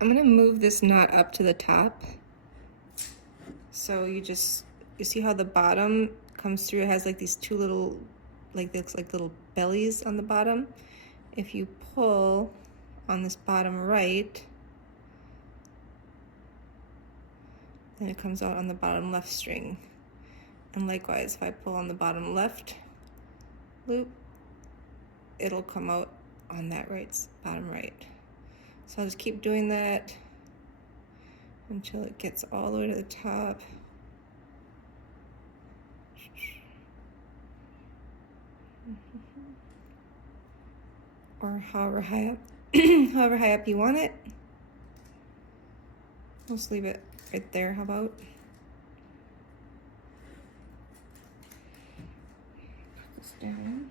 I'm gonna move this knot up to the top. So you see how the bottom comes through, it has like these two little, like looks like little bellies on the bottom. If you pull on this bottom right, then it comes out on the bottom left string. And likewise, if I pull on the bottom left loop, it'll come out on that bottom right. So I'll just keep doing that until it gets all the way to the top. Or however high up, however high up you want it. Let's leave it right there, how about? Put this down.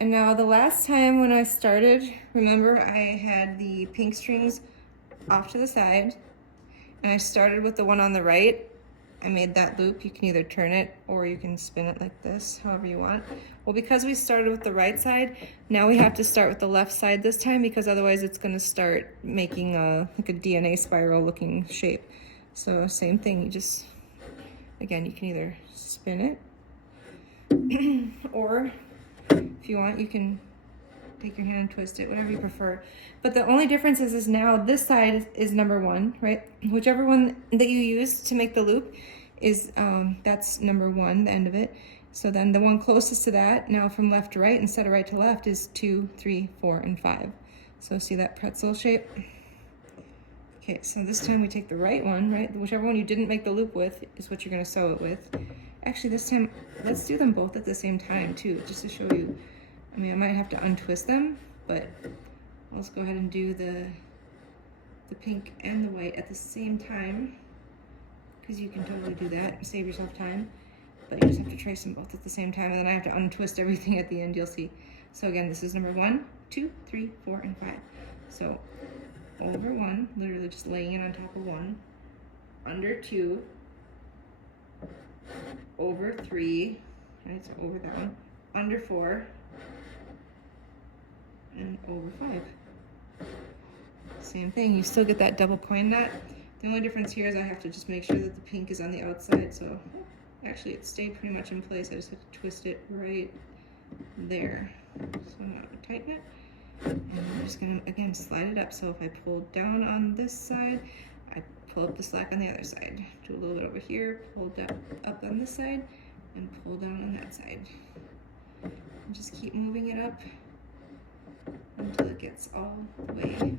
And now the last time when I started, remember I had the pink strings off to the side, and I started with the one on the right. I made that loop. You can either turn it or you can spin it like this, however you want. Well, because we started with the right side, now we have to start with the left side this time, because otherwise it's gonna start making like a DNA spiral looking shape. So same thing, you just, again, you can either spin it or if you want, you can take your hand and twist it, whatever you prefer. But the only difference is now this side is number one, right? Whichever one that you use to make the loop is, that's number one, the end of it. So then the one closest to that, now from left to right instead of right to left, is 2, 3, 4, and 5. So see that pretzel shape? Okay, so this time we take the right one, right? Whichever one you didn't make the loop with is what you're gonna sew it with. Actually, this time, let's do them both at the same time too, just to show you. I mean, I might have to untwist them, but let's go ahead and do the pink and the white at the same time, because you can totally do that and save yourself time. But you just have to trace them both at the same time, and then I have to untwist everything at the end, you'll see. So again, this is number 1, 2, 3, 4, and 5. So over 1, literally just laying it on top of 1, under 2, over 3, right, so over that one, under 4, and over 5. Same thing, you still get that double coin knot. The only difference here is I have to just make sure that the pink is on the outside, so actually it stayed pretty much in place. I just have to twist it right there. So now I'm gonna tighten it, and I'm just gonna, again, slide it up. So if I pull down on this side, I pull up the slack on the other side. Do a little bit over here, pull up on this side, and pull down on that side. And just keep moving it up until it gets all the way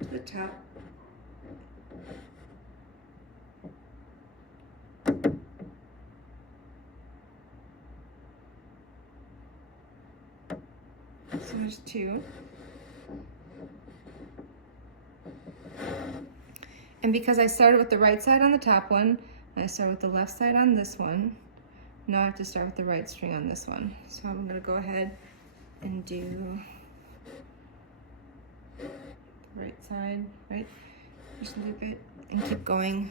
to the top. So there's 2. And because I started with the right side on the top one, and I started with the left side on this one, now I have to start with the right string on this one. So I'm gonna go ahead and do right side, right? Just loop it and keep going